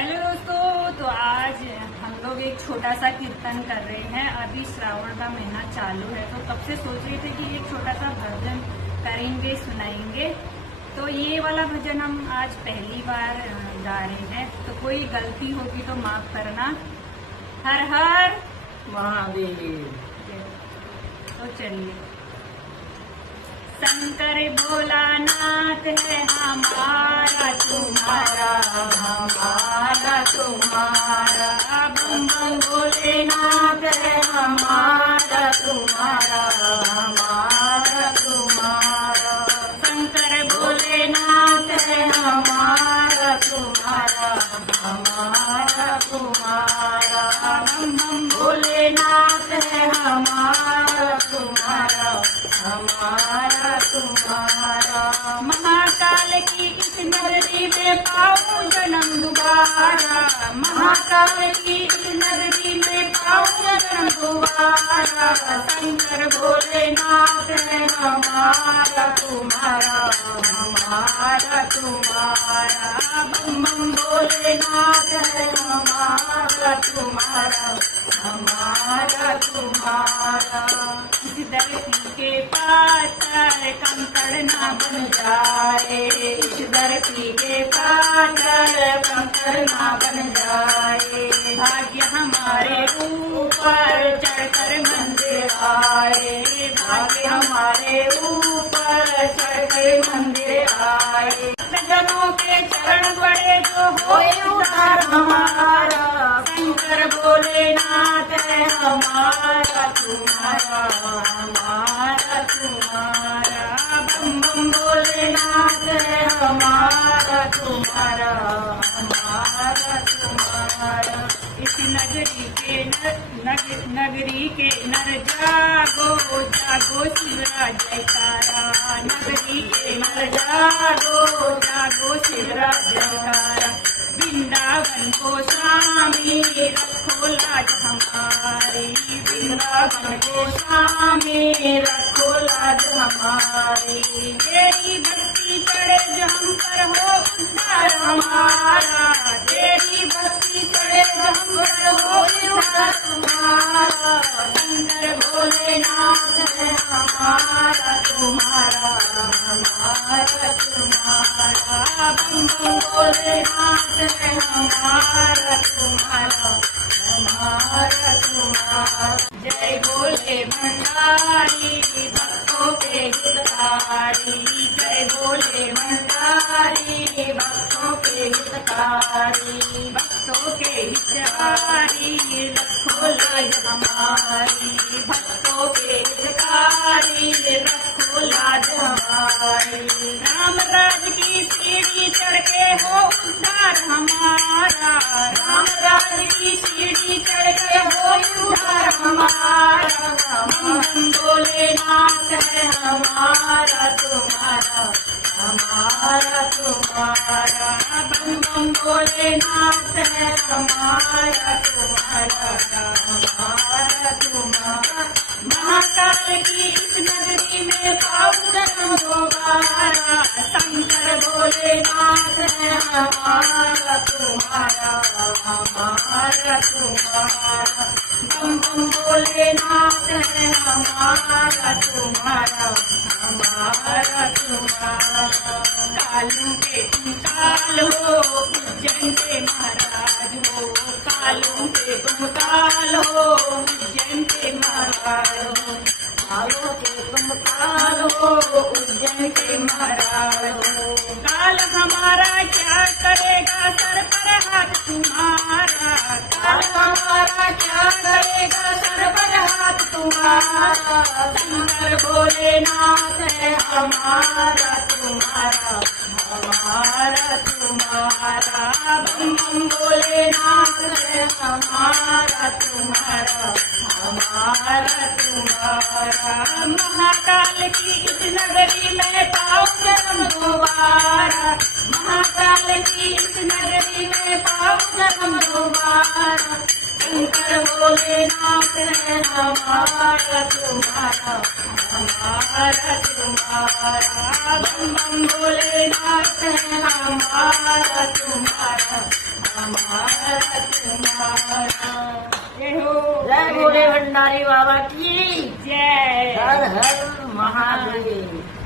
Hello दोस्तों, तो आज हम लोग एक छोटा सा कीर्तन कर रहे हैं। अभी श्रावण का महीना चालू है, तो तब से सोच रहे थे कि एक छोटा सा भजन करेंगे, सुनाएंगे। तो ये वाला भजन हम आज पहली बार गा रहे हैं, तो कोई गलती होगी तो माफ करना। हर हर महादेव। तो चलिए। शंकर भोलानाथ है हमारा तुम्हारा, हमारा तुम्हारा, बम बम भोलेनाथ है हमारा तुम्हारा, हमारा तुम्हारा, शंकर भोलेनाथ है हमारा तुम्हारा, हमारा तुम्हारा, बम बम भोलेनाथ है हमारा तुम्हारा, हमारा तुम्हारा। महाकाल की इस नगरी में पाऊं जन्म दोबारा, महाकाल की इस नगरी में पाऊं जन्म दोबारा। शंकर भोलेनाथ है हमारा तुम्हारा, हमारा तुम्हारा, बम बम भोलेनाथ है हमारा तुम्हारा, हमारा तुम्हारा। इस धरती के पातर कंकड़ ना बन जाए, इस धरती के पातर कंकड़ ना बन जाए। भाग्य हमारे ऊपर चढ़कर मंदिर आए, भाग्य हमारे ऊपर चढ़कर मंदिर आए। जनों के चरण बड़े जो होए उद्धार हमारा, शंकर भोलेनाथ है हमारा तुम्हारा, हमारा तुम्हारा, बम बम भोलेनाथ है हमारा तुम्हारा, हमारा तुम्हारा। इस नगरी के नर जागो जागो शिवराज जयकारा, नगरी के नर जागो जागो शिवराज जयकारा। वृंदावन को स्वामी रखो लाज हमारी, वृंदावन को स्वामी रखो लाज हमारी। तेरी भक्ति चढ़े जो हम पर हो उद्धार हमारा, तेरी भक्ति चढ़े जो हम पर हो उद्धार हमारा। शंकर भोलेनाथ है हमारा तुम्हारा, हमारा तुम्हारा, बम बम भोलेनाथ है हमारा तुम्हारा, हमारा तुम्हारा। जय भोले भंडारी भक्तों के हितकारी, जय भोले भंडारी भक्तों के हितकारी, भक्तों के हितकारी रखो लाज हमारी, भक्तों के हितकारी रखो लाज हमारी। रामराज की सीढ़ी चढ़ के हो उद्धार हमारा, रामराज की सीढ़ी चढ़ के हो उद्धार हमारा। बम भोलेनाथ है हमारा तुम्हारा, हमारा तुम्हारा, बम बम भोलेनाथ है हमारा तुम्हारा, हमारा तुम्हारा। महाकाल की इस नगरी में पाऊं जन्म दोबारा, शंकर भोलेनाथ है हमारा तुम्हारा, हमारा तुम्हारा, बम बम भोलेनाथ है हमारा तुम्हारा, हमारा तुम्हारा। कालू के तुम काल हो, उज्जैन के महाराज हो, कालू के तुम काल हो, उज्जैन के महाराज हो। कालों के तुम काल हो, उज्जैन के महाराज हो। काल हमारा क्या करेगा, सर पर हाथ तुम्हारा, काल हमारा क्या करेगा, सर पर हाथ तुम्हारा। शंकर भोलेनाथ है हमारा तुम्हारा, हमारा तुम्हारा, बम बम भोलेनाथ है हमारा तुम्हारा, हमारा तुम्हारा। महाकाल की इस नगरी में पाऊं जन्म दोबारा, महाकाल की इस नगरी में पाऊं जन्म दोबारा। शंकर भोलेनाथ है हमारा तुम्हारा, हमारा तुम्हारा। बम बम भोलेनाथ है हमारा तुम्हारा, हमारा तुम्हारा। जय हो। जय भोले भंडारी बाबा की जय। हर हर महादेव।